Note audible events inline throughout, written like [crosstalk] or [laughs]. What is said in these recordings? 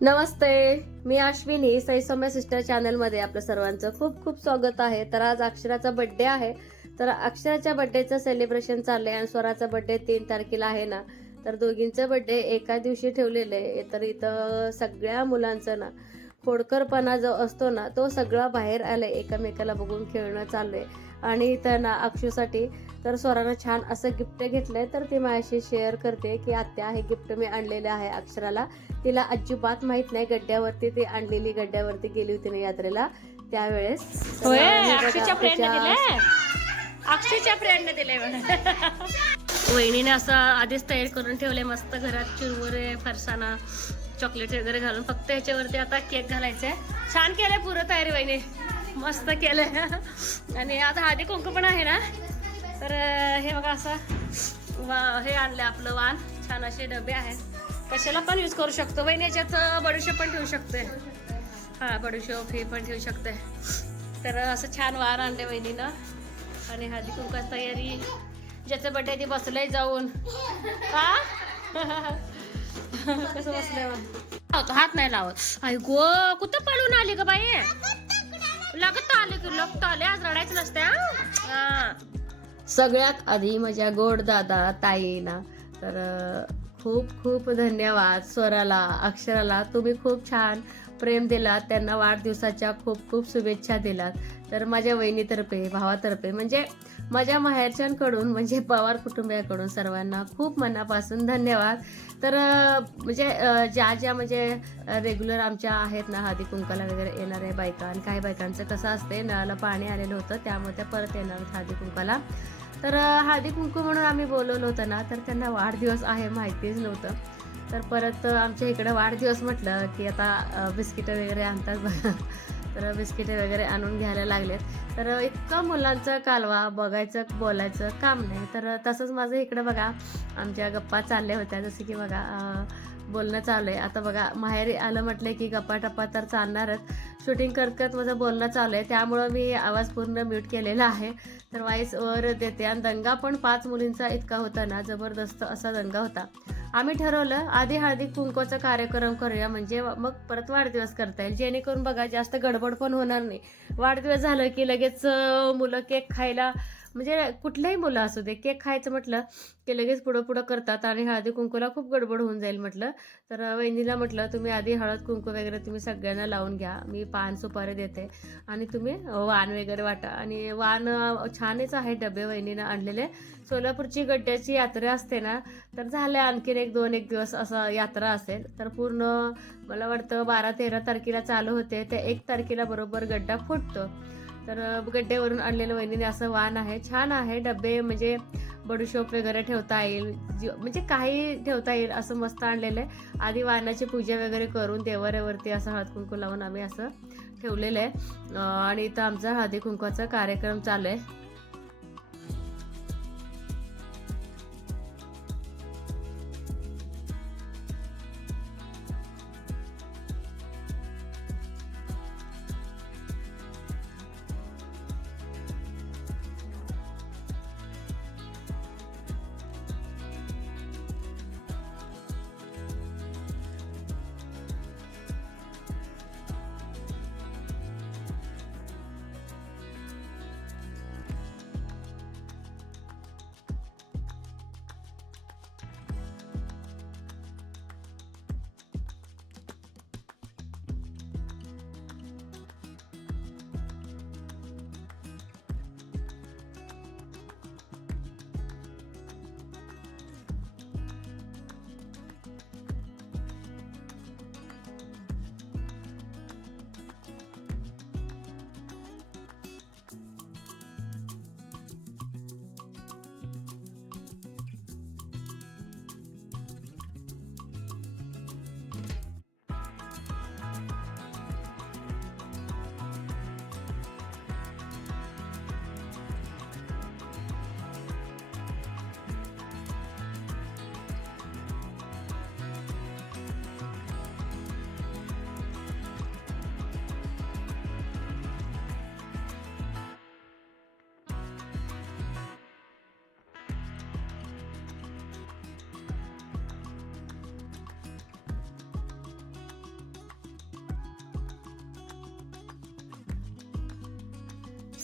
नमस्ते मी Ashwini सैसौम्य sister चॅनलमध्ये आपलं सर्वांचं खूप खूप स्वागत आहे. तर आज अक्षराचा बड्डे आहे. तर अक्षराच्या बड्डेचं सेलिब्रेशन चाललंय आणि स्वराचा बड्डे तीन तारखेला आहे ना. तर दोघींचं बड्डे एका दिवशी ठेवलेलं आहे. तर इथं सगळ्या मुलांचं ना खोडकरपणा जो असतो ना तो सगळा बाहेर आलाय. एकमेकाला बघून खेळणं चाललंय आणि इथं ना अक्षूसाठी तर स्वरानं छान असं गिफ्ट घेतलंय. तर ती माझ्याशी शेअर करते की आत्या हे गिफ्ट मी आणलेले आहे अक्षराला. तिला अजिबात माहीत नाही गड्ड्यावरती ती आणलेली गड्ड्यावरती गेली होती ना यात्रेला त्यावेळेस. अक्षयच्या फ्रेंडने वहिनीने असं आधीच तयारी करून ठेवले मस्त घरात चिरमुरे फरसाणा चॉकलेट वगैरे घालून फक्त ह्याच्यावरती आता केक घालायचंय. छान केलंय पुरं तयारी वहिनी. मस्त केलं आणि आता हळदी कुंकू पण आहे ना? तर हे बघा असं वा- हे आणलं आपलं वाण. छान असे डबे आहेत. कशाला पण यूज करू शकतो. वहिनी याच्यात बडुशेप पण ठेवू शकते. हा बडुशेप हे पण ठेवू शकते. तर असं छान वार आणले वहिनीनं. आणि हळदी कुंकाच तयारी. ज्याचं बड्डे ती बसलंय जाऊन. का [laughs] कसं बसलंय हात नाही लावत. आई गो कुठं पळून आली ग बाई? लगत आले की लगत आले. आज रडायचं नसते हा? सगळ्यात आधी माझ्या गोड दादा ताईना तर खूप खूप धन्यवाद स्वराला अक्षराला. तुम्ही खूप छान प्रेम दिलात. त्यांना वाढदिवसाच्या खूप खूप शुभेच्छा दिलात. तर माझ्या वहिनीतर्फे भावातर्फे म्हणजे माझ्या माहेरच्यांकडून म्हणजे पवार कुटुंबियाकडून सर्वांना खूप मनापासून धन्यवाद. तर म्हणजे ज्या ज्या म्हणजे रेग्युलर आमच्या आहेत ना हळदी कुंकाला वगैरे येणाऱ्या बायका आणि काही बायकांचं कसं असते नळाला पाणी आलेलं होतं त्यामुळे त्या परत येणार आहेत हळदी कुंकाला तर अं, हळदी कुंकू म्हणून आम्ही बोलवलं होतं ना तर त्यांना वाढदिवस आहे माहितीच नव्हतं. तर परत आमच्या इकडं वाढदिवस म्हटलं की आता बिस्किटं वगैरे आणतात बघा. तर बिस्किटे वगैरे आणून घ्यायला लागलेत. तर इतकं मुलांचं कालवा बघायचं बोलायचं काम नाही. तर तसंच माझं इकडं बघा आमच्या गप्पा चालल्या होत्या. जसं की बघा बोलणं चालू आहे. आता बघा माहेरी आलं म्हटलं की गप्पा टप्पा तर चालणारच. शूटिंग करत करत माझं बोलणं चालू आहे. त्यामुळं मी आवाज पूर्ण म्यूट केलेला आहे. तर वाईस वर देते. आणि दंगा पण पाच मुलींचा इतका होता ना जबरदस्त असा दंगा होता. आम्ही ठरवलं आधी हळदी कुंकवाचा कार्यक्रम करूया म्हणजे मग परत वाढदिवस करता येईल. जेणेकरून बघा जास्त गडबड पण होणार नाही. वाढदिवस झालं की लगेच मुलं केक खायला म्हणजे कुठलंही मुलं असू दे केक खायचं म्हटलं की लगेच पुढं पुढं करतात आणि हळदी कुंकूला खूप गडबड होऊन जाईल म्हटलं. तर वहिनीला म्हटलं तुम्ही आधी हळद कुंकू वगैरे तुम्ही सगळ्यांना लावून घ्या मी पान सुपारी देते आणि तुम्ही वाण वगैरे वाटा. आणि वाण छानच आहे डबे वहिनीनं आणलेले. सोलापूरची गड्ड्याची यात्रा असते ना तर झालं आणखीन एक दोन एक दिवस असं यात्रा असेल. तर पूर्ण मला वाटतं बारा तेरा तारखेला चालू होते ते एक तारखेला बरोबर गड्डा फुटतो. तर गड्डेवरून गड्ड्यावरून आणलेलं वहिनीने असं वाण आहे छान आहे. डबे म्हणजे बडूशोप वगैरे ठेवता येईल म्हणजे काही ठेवता येईल असं मस्त आणलेलं आहे. आधी वाणाची पूजा वगैरे करून देवाऱ्यावरती असं हळद कुंकू लावून आम्ही असं ठेवलेलं आहे. आणि इथं आमचा हळदी कुंकवाचा कार्यक्रम चालू आहे.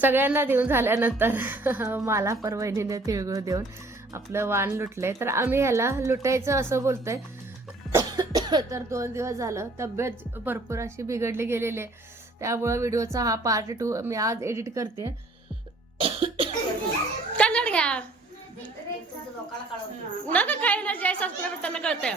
सगळ्यांना देऊन झाल्यानंतर [laughs] मला पण वहिनीने तिळगुळ देऊन आपलं वाण लुटलंय. तर आम्ही ह्याला लुटायचं असं बोलतोय. [coughs] तर दोन दिवस झालं तब्येत भरपूर अशी बिघडली गेलेली आहे. त्यामुळं व्हिडिओचा हा पार्ट टू मी आज एडिट करते [coughs] कन्नड घ्या. नका काही ना जय सबस्क्राईबर त्यांना कळतंय.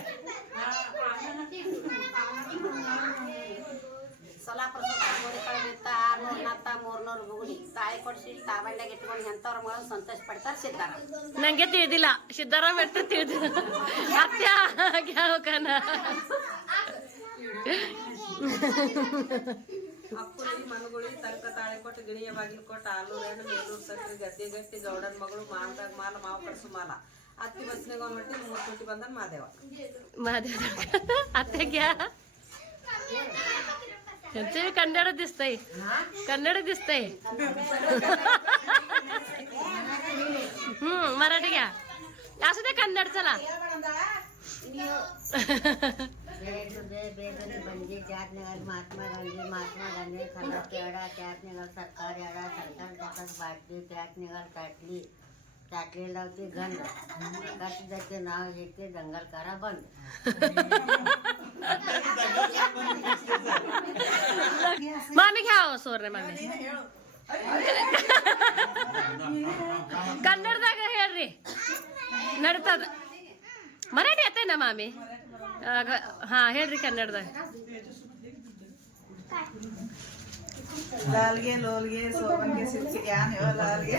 ಕೊಡಿಸಿ ತಾಬಂಡ್ಯಾಗ ಇಟ್ಕೊಂಡು ಎಂಥವ್ರ ಮಗಳು ಸಂತೋಷ ಪಡ್ತಾರೆ ಸಿದ್ಧಾರ. ನಂಗೆ ತಿಳಿದಿಲ್ಲ. ಸಿದ್ಧಾರ ಬೆಟ್ಟ ತಿಳಿದಿಲ್ಲ. ಅತ್ಯ ಗ್ಯಾವಕನ ಅಪ್ಪುಳಿ ಮನಗುಳಿ ತನಕ ತಾಳಿ ಕೊಟ್ಟು ಗಿಣಿಯ ಬಾಗಿಲು ಕೊಟ್ಟು ಆಲೂರು ಹಣ್ಣು ಮೇಲೂರು ಸಕ್ಕರೆ ಗದ್ದೆ ಗಟ್ಟಿ ಗೌಡನ ಮಗಳು ಮಾಲ್ದಾಗ ಮಾಲ ಮಾವು ಕಡಿಸು ಮಾಲ. ಅತ್ತಿ ಬಸ್ನಾಗ ಒಂದ್ಬಿಟ್ಟು ಮೂರು ಕೊಟ್ಟು ಬಂದ ಮಾದೇವ. ಮಾದೇವ ಅತ್ತೆಗ್ಯಾ यांचे कन्नड दिसतंय. कन्नड दिसतंय. हम्म मराठी घ्या. असू दे कन्नड चला. महात्मा गांधी महात्मा गांधी सरकार सरकार काटली ताटली ताटली लावते गंध प्रकाश त्याचे नाव घेते दंगल करा बंद मामी घ्या हो, सोर्रे मामी ಕನ್ನಡದಾಗ ಹೇಳ್ರಿ ನಡ್ತದ ಮರಾಠಿ ಆತೇನ ಮಾಮಿ ಆಗ ಹಾ ಹೇಳ್ರಿ ಕನ್ನಡದಾಗ ಲಾಲ್ಗೆ ಲೋಲ್ಗೆ ಸೋಬನ್ಗೆ ಸಿಲ್ಕೆ ಯಾನ್ ಇವ ಲಾಲ್ಗೆ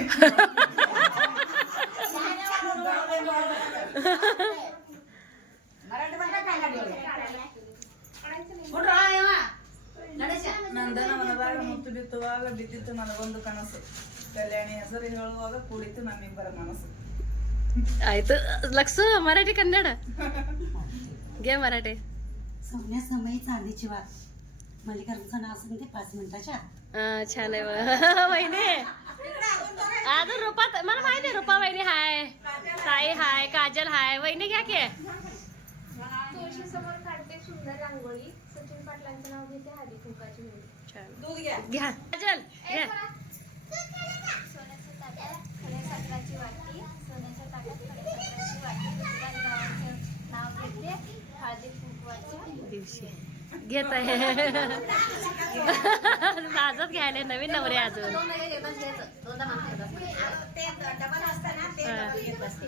ನಂದನ ಮನದಾಗ ಮುತ್ತು ಬಿತ್ತುವಾಗ ಬಿದ್ದಿತ್ತು ನನಗೊಂದು ಕನಸು ಕಲ್ಯಾಣಿ ಹೆಸರು ಹೇಳುವಾಗ ಕೂಡಿತ್ತು ನಮ್ಮಿಬ್ಬರ ಮನಸ್ಸು ಆಯ್ತು लक्ष मराठी कन्नड घे मराठी सोन्या समय चांदीची वाट मल्लिकार्जुनचं नाव सांगते पाच मिनिटाच्या आत. हा, छान आहे व- वहिनी अजून रुपा मला माहिती आहे रुपा वहिनी हाय ताई हाय काजल हाय वहिनी घ्या की. तुळशी समोर काढते सुंदर रांगोळी. सचिन पाटलांचं नाव घेते हळदी कुंकाची दूध घ्या. घ्या. काजल घ्या. सोन्याच्या ताट्यात खड्या साखराची वाटी. सोन्याच्या ताट्यात खड्या साखराची वाटी. दुसऱ्या गावाचं नाव घेते हळदी दिवशी. घेत आहे. माझच घ्यायला नवीन नवरे अजून.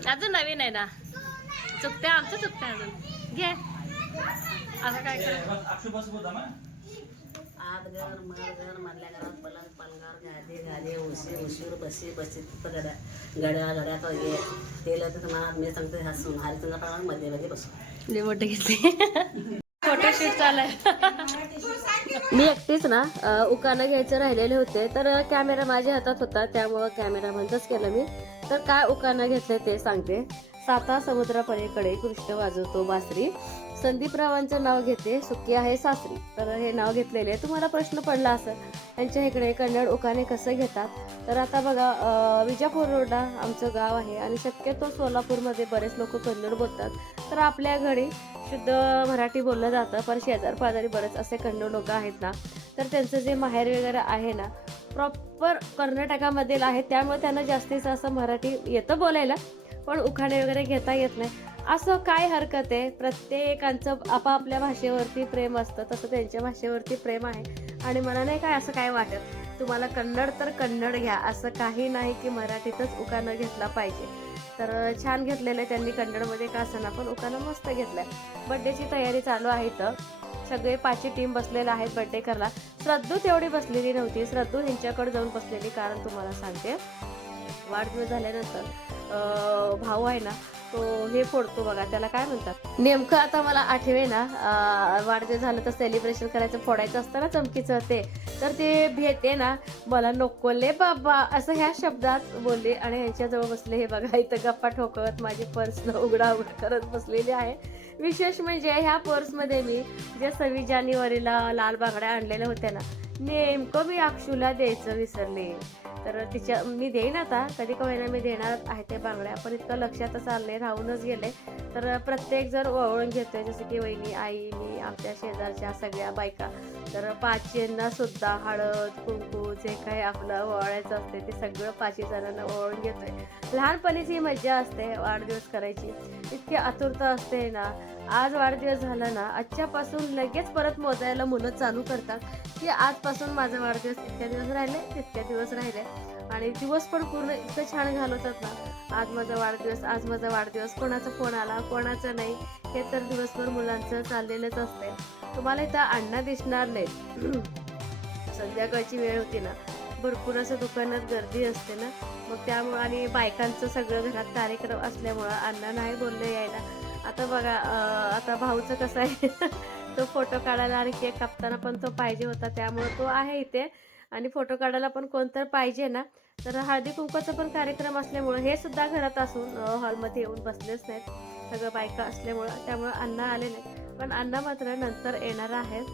अजून नवीन आहे ना? चुकते आमचं चुकते अजून. घे. असं काय कर. आत घर मार घर मधल्या घरात पलंग पलंगार गादी गादी उशी उशीर बशी तिथं गड्या गड्या गड्यात ये. तेल तर मला मी सांगते हसून हरिचंद्र प्रमाणमध्ये मध्ये बसू. लई मोठे घेतले आलाय. मी एकटीच ना अ, उकानं घ्यायचे राहिलेले होते तर कॅमेरा माझ्या हातात होता त्यामुळं कॅमेरा बंदच केला मी. तर काय उकानं घेतले ते सांगते. साता समुद्रापलीकडे कृष्ण वाजवतो बासरी. संदीपरावांचं नाव घेते सुकी आहे सासरी. तर हे नाव घेतलेले. आहे. तुम्हाला प्रश्न पडला असं त्यांच्या इकडे कन्नड उकाने कसं घेतात? तर आता बघा विजापूर रोडला आमचं गाव आहे आणि शक्यतो सोलापूरमध्ये बरेच लोक कन्नड बोलतात. तर आपल्या घरी शुद्ध मराठी बोललं जातं पण शेजार पाजारी बरेच असे कन्नड लोक आहेत ना तर त्यांचं जे माहेर वगैरे आहे ना प्रॉपर कर्नाटकामधील आहे. त्यामुळे त्यांना जास्तीचं असं मराठी येतं बोलायला पण उखाणे वगैरे घेता येत नाही. असं काय हरकत आहे? प्रत्येकांचं आपापल्या भाषेवरती प्रेम असतं तसं त्यांच्या भाषेवरती प्रेम आहे. आणि मला नाही काय असं काय वाटत. तुम्हाला कन्नड तर कन्नड घ्या असं काही नाही की मराठीतच उखाणं घेतला पाहिजे. तर छान घेतलेलं आहे त्यांनी कन्नडमध्ये का असताना पण उकाना मस्त घेतलंय. बड्डेची तयारी चालू आहे तर सगळे पाचही टीम बसलेला आहेत बड्डे करला श्रद्धू तेवढी बसलेली नव्हती. श्रद्धू ह्यांच्याकडे जाऊन बसलेली कारण तुम्हाला सांगते. वाढदिवस झाल्यानंतर भाऊ आहे ना तो हे फोडतो बघा त्याला काय म्हणतात? नेमकं आता मला आठवे ना वाढदिवस झालं तर सेलिब्रेशन करायचं फोडायचं असतं ना चमकीचं ते. तर ते भेटे ना मला नकोले बाबा असं ह्या शब्दात बोलले आणि ह्यांच्याजवळ बसले. हे बघा इथं गप्पा ठोकत माझी पर्स उघडा उघड करत बसलेली आहे. विशेष म्हणजे ह्या पर्समध्ये मी जे सव्वीस जानेवारीला लाल बागड्या आणलेल्या होत्या ना नेमकं मी अक्षूला द्यायचं विसरले. तर तिच्या मी देईन आता. कधी का मी देणार आहे ते बांगड्या पण इतकं लक्षातच आलं राहूनच गेले. तर प्रत्येक जर ओळून घेतोय जसं की वहिनी आई मी आमच्या शेजारच्या सगळ्या बायका. तर पाचींना सुद्धा हळद कुंकू जे काही आपलं ओवाळायचं असते ते सगळं पाचवी जणांना ओळून घेतोय. लहानपणीच ही मज्जा असते वाढदिवस करायची. इतकी आतुरता असते ना. आज वाढदिवस झाला ना आजच्यापासून लगेच परत मोजायला मुलं चालू करतात. की आजपासून माझा वाढदिवस इतक्या दिवस राहिले तितक्या दिवस राहिले. आणि दिवस पण पूर्ण इतकं छान घालवतात ना. आज माझा वाढदिवस आज माझा वाढदिवस. कोणाचा फोन आला कोणाचा नाही हे तर दिवसभर मुलांचं चाललेलंच असते तुम्हाला इथं अण्णा दिसणार नाही [clears throat] संध्याकाळची वेळ होती ना. भरपूर असं दुकानात गर्दी असते ना. मग त्यामुळं आणि बायकांचं सगळं घरात कार्यक्रम असल्यामुळं अण्णा नाही बोलले यायला. आता बघा आता भाऊचं कसं आहे [laughs] तो फोटो काढायला आणि केक कापताना पण तो पाहिजे होता त्यामुळं तो आहे इथे. आणि फोटो काढायला पण कोणतर पाहिजे ना. तर हळदी कुंकवाचा पण कार्यक्रम असल्यामुळं हे सुद्धा घरात असून हॉलमध्ये येऊन बसलेच नाहीत. सगळं बायका असल्यामुळं त्यामुळं अण्णा आले नाही पण अण्णा मात्र नंतर येणार आहेत.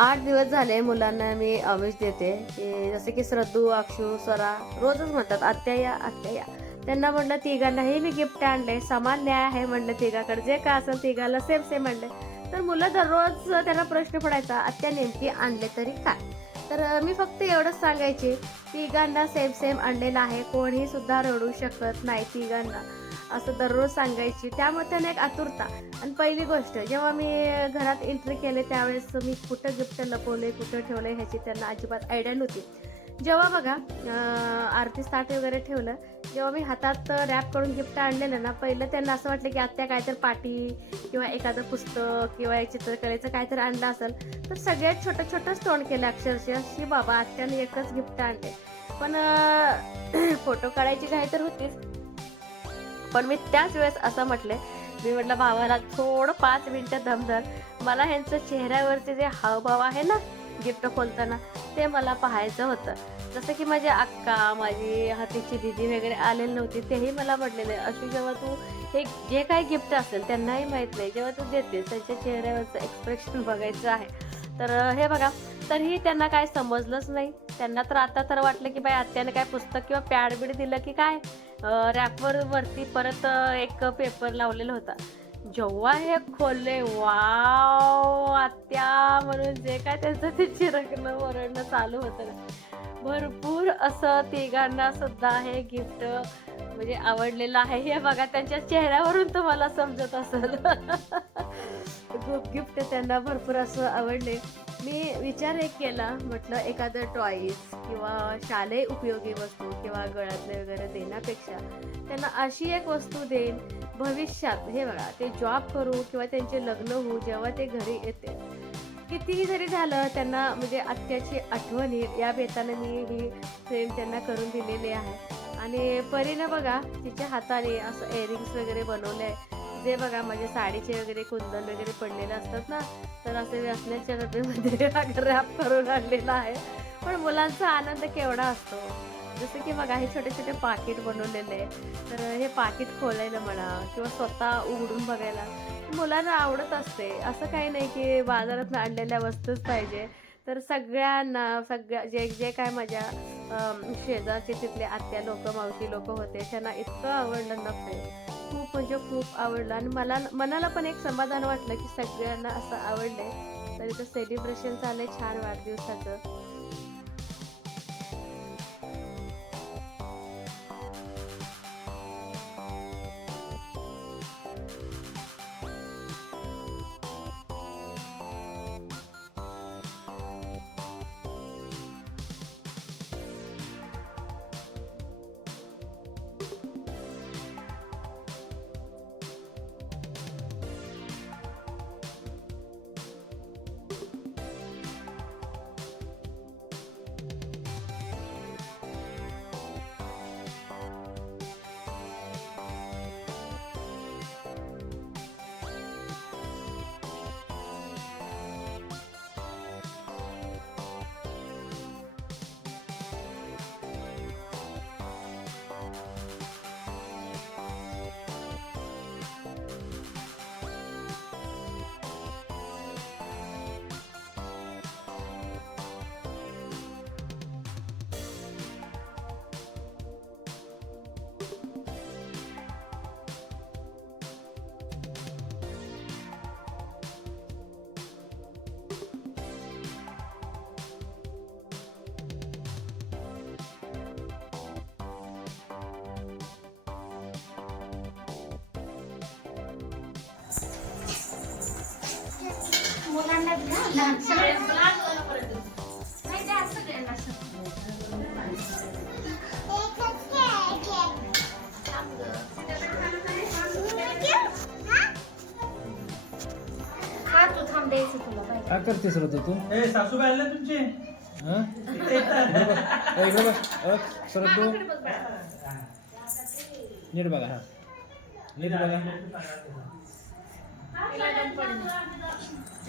आठ दिवस झाले मुलांना मी आमिष देते. की जसे की श्रद्धू अक्षू स्वरा रोजच म्हणतात आत्या या आत्या या. त्यांना म्हटलं तिघांनाही मी गिफ्ट आणले समान न्याय आहे म्हणलं तिघाकडे. जे का असेल तिघाला सेम सेम म्हणले. तर मुलं दररोज त्यांना प्रश्न पडायचा आत्या नेमकी आणले तरी काय? तर मी फक्त एवढंच सांगायचे तिघांना सेम सेम आणलेलं आहे. कोणीसुद्धा रडू शकत नाही तिघांना. असं दररोज सांगायची. त्यामुळे त्यांना एक आतुरता. आणि पहिली गोष्ट जेव्हा मी घरात एंट्री केले त्यावेळेस मी कुठं गिफ्ट लपवले कुठं ठेवले ह्याची त्यांना अजिबात आयडिया नव्हती. जेव्हा बघा आरती ताट वगैरे ठेवलं जेव्हा मी हातात रॅप करून गिफ्ट आणलेलं ना पहिलं त्यांना असं वाटलं की आत्या काहीतरी पाटी किंवा एखादं पुस्तक किंवा चित्रकलेचं काहीतरी आणलं असेल तर सगळ्यात छोटं छोटंच तोंड केलं अक्षरशः की बाबा आत्याने एकच गिफ्ट आणले. पण फोटो [clears throat] काढायची घाई तर होतीच पण मी त्याच वेळेस असं म्हटले मी म्हटलं भावाला थोडं पाच मिनटं धमधम मला ह्यांचं चेहऱ्यावरचे जे हावभाव आहे ना गिफ्ट खोलताना ते मला पाहायचं होतं. जसं की माझी अक्का माझी हातीची दिदी वगैरे आलेली नव्हती तेही मला म्हटलेले अशी जेव्हा तू हे जे काही गिफ्ट असेल त्यांनाही माहीत नाही जेव्हा तू देतेस त्यांच्या चेहऱ्यावरचं एक्सप्रेशन बघायचं आहे. तर हे बघा तरीही त्यांना काय समजलंच नाही. त्यांना तर आता तर वाटलं की बाई आत्याने काय पुस्तक किंवा पॅड बिड दिलं की काय? रॅपवर वरती परत एक पेपर लावलेला होता. जेव्हा हे खोलले वाव आत्या म्हणून जे काय त्यांचं ते चिरकणं वरडणं चालू होतं ना. भरपूर असं तिघांना सुद्धा हे गिफ्ट म्हणजे आवडलेलं आहे. हे बघा त्यांच्या चेहऱ्यावरून तुम्हाला समजत असेल. [laughs] गिफ्ट त्यांना भरपूर असं आवडले. मी विचार एक केला म्हटलं एखादं टॉईस किंवा शालेय उपयोगी वस्तू किंवा गळ्यातले वगैरे देण्यापेक्षा त्यांना अशी एक वस्तू देईन भविष्यात हे बघा ते जॉब करू किंवा त्यांचे लग्न होऊ जेव्हा ते घरी येते कितीही जरी झालं त्यांना म्हणजे आत्याची आठवण येईल या बेताने मी ही फ्रेम त्यांना करून दिलेली आहे. आणि परीनं बघा तिच्या हाताने असं एअरिंग्स वगैरे बनवले आहे जे बघा माझे साडीचे वगैरे कुंदन वगैरे पडलेले असतात ना तर असे व्यसनाच्या डब्यामध्ये [laughs] रॅप करून आणलेला आहे. पण मुलांचा आनंद केवढा असतो. जसं की बघा हे छोटे छोटे पाकिट बनवलेले तर हे पाकिट खोलायला म्हणा किंवा स्वतः उघडून बघायला मुलांना आवडत असते. असं काही नाही की बाजारात आणलेल्या वस्तूच पाहिजे. तर सगळ्यांना सगळ्या जे जे काय माझ्या शेजारचे तिथले आत्या लोक मावशी लोक होते त्यांना इतकं आवडलं नसते खूप म्हणजे खूप आवडलं. आणि मला मनाला पण एक समाधान वाटलं की सगळ्यांना असं आवडलंय. तर इथं सेलिब्रेशन चाललंय छान वाढदिवसाचं. पाहिजे काय करतेस रे तू? ए सासूबाई आले तुमचे? हं? इकडे बघ. सरक तू. नीट बघा. हा नीट बघा.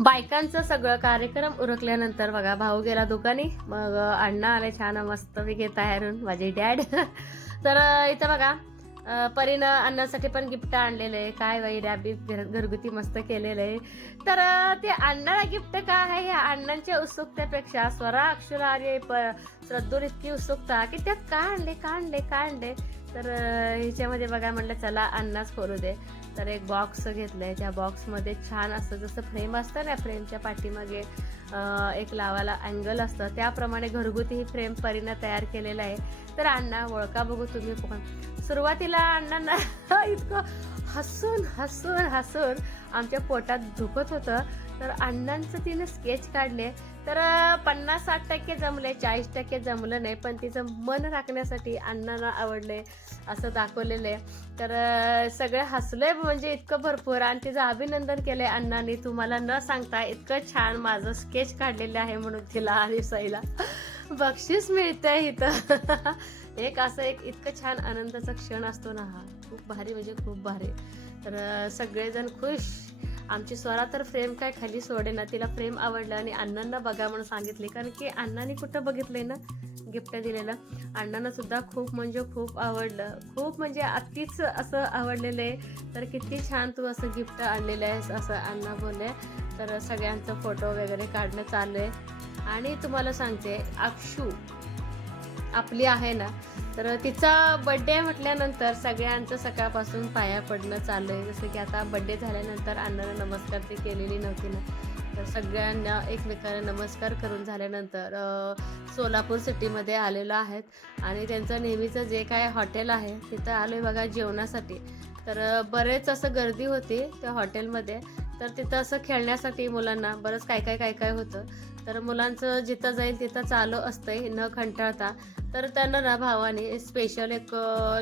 बायकांचं सगळं कार्यक्रम उरकल्यानंतर बघा भाऊ गेला दुकानी मग अण्णा आले छान मस्तपैकी तयार होऊन माझे डॅड [laughs] तर इथं बघा परीनं अण्णासाठी पण गिफ्ट आणलेलं. आहे काय बाई डॅबी घरगुती मस्त केलेलं. आहे तर ते अण्णाला गिफ्ट काय आहे? ह्या अण्णांच्या उत्सुकतेपेक्षा स्वरा अक्षरा आर्य प श्रद्धूर इतकी उत्सुकता की त्यात का आणले का आणले का आणले तर ह्याच्यामध्ये बघा म्हटलं चला अण्णाच खोलू दे. तर एक बॉक्स घेतलाय. त्या बॉक्समध्ये छान असतं जसं फ्रेम असतं ना फ्रेमच्या पाठीमागे एक लावाला अँगल असतं. त्याप्रमाणे घरगुती ही फ्रेम परीनं तयार केलेलं आहे. तर अण्णा ओळखा बघू तुम्ही पण सुरुवातीला अण्णांना [laughs] इतकं हसून हसून हसून आमच्या पोटात दुखत होतं. तर अण्णांचं तिने स्केच काढले. तर पन्नास साठ टक्के जमले चाळीस टक्के जमलं नाही पण तिचं मन राखण्यासाठी अण्णांना आवडले असं दाखवलेलं. आहे तर सगळे हसले म्हणजे इतकं भरपूर आणि तिचं अभिनंदन केलं आहे अण्णांनी. तुम्हाला न सांगता इतकं छान माझं स्केच काढलेलं आहे म्हणून तिला आणि सईला. बक्षीस मिळतंय इथं. [laughs] एक असं एक इतकं छान आनंदाचा क्षण असतो ना हा. खूप भारी म्हणजे खूप भारी. तर सगळेजण खुश. आमची स्वरा तर फ्रेम काय खाली सोडे ना तिला फ्रेम आवडलं आणि अण्णांना बघा म्हणून सांगितले. कारण की अण्णांनी कुठं बघितलंय ना गिफ्ट दिलेलं. अण्णांना सुद्धा खूप म्हणजे खूप आवडलं. खूप म्हणजे अतिच असं आवडलेलं आहे. तर किती छान तू असं गिफ्ट आणलेलं आहेस असं अण्णा बोलले. तर सगळ्यांचं फोटो वगैरे काढणं चालू आहे. आणि तुम्हाला सांगते अक्षू. आपली आहे ना तर तिचा बड्डे म्हटल्यानंतर सगळ्यांचं सकाळपासून पाया पडणं चालू आहे. जसं की आता बड्डे झाल्यानंतर अण्णाला नमस्कार ती केलेली नव्हती ना. तर सगळ्यांना एकमेकांना नमस्कार करून झाल्यानंतर सोलापूर सिटीमध्ये आलेलो आहेत. आणि त्यांचं नेहमीचं जे काय हॉटेल आहे तिथं आलो आहे बघा जेवणासाठी. तर बरेच असं गर्दी होती त्या हॉटेलमध्ये. तर तिथं असं खेळण्यासाठी मुलांना बरंच काय काय काय काय होतं. तर मुलांचं जिथं जाईल तिथं चालू असतंय न कंटाळता तर त्यांना ना भावाने स्पेशल एक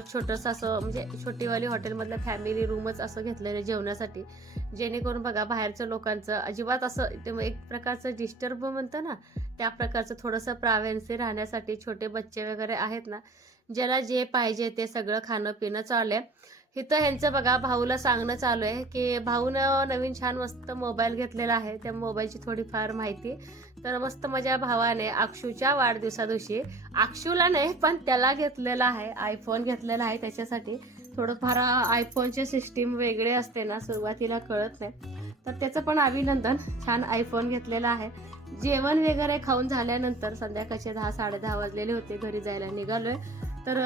छोटंसं असं म्हणजे छोटीवाली हॉटेलमधलं फॅमिली रूमच असं घेतलेलं जेवणासाठी. जेणेकरून बघा बाहेरच्या लोकांचं अजिबात असं ते एक प्रकारचं डिस्टर्ब म्हणतं ना त्या प्रकारचं थोडंसं प्रावेन्सी राहण्यासाठी छोटे बच्चे वगैरे आहेत ना ज्याला जे पाहिजे ते सगळं खाणं पिणं चालू आहे. इथं ह्यांचं बघा भाऊला सांगणं चालू आहे की भाऊनं नवीन छान मस्त मोबाईल घेतलेला आहे. त्या मोबाईलची थोडीफार माहिती. तर मस्त माझ्या भावाने अक्षूच्या वाढदिवसा दिवशी अक्षूला नाही पण त्याला घेतलेला आहे. आयफोन घेतलेला आहे त्याच्यासाठी. थोडंफार आयफोनचे सिस्टीम वेगळे असते ना सुरुवातीला कळत नाही. तर त्याचं पण अभिनंदन. छान आयफोन घेतलेला आहे. जेवण वगैरे खाऊन झाल्यानंतर संध्याकाळचे दहा साडे दहा वाजलेले होते. घरी जायला निघालोय. तर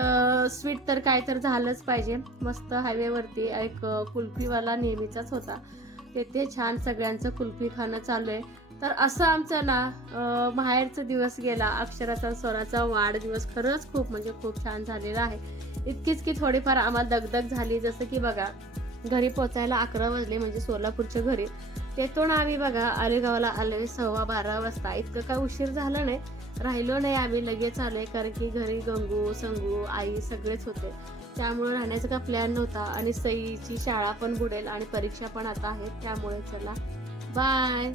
स्वीट तर काय तर झालंच पाहिजे. मस्त हायवेवरती एक कुल्फीवाला नेहमीचाच होता. तेथे छान सगळ्यांचं कुल्फी खाणं चालू आहे. तर असं आमचं ना बाहेरचा दिवस गेला. अक्षराचा स्वराचा वाढदिवस खरंच खूप म्हणजे खूप छान झालेला आहे. इतकीच की थोडीफार आम्हाला दगदग झाली. जसं की बघा घरी पोचायला अकरा वाजले म्हणजे सोलापूरच्या घरी. तेथून आम्ही बघा आलेगावला आले सव्वा बारा वाजता. इतकं काय उशीर झालं नाही. राहिलो नाही आम्ही लगेच आलोय कारण की घरी गंगू संगू आई सगळेच होते. त्यामुळे राहण्याचा का प्लॅन नव्हता आणि सईची शाळा पण बुडेल आणि परीक्षा पण आता आहेत त्यामुळे चला. बाय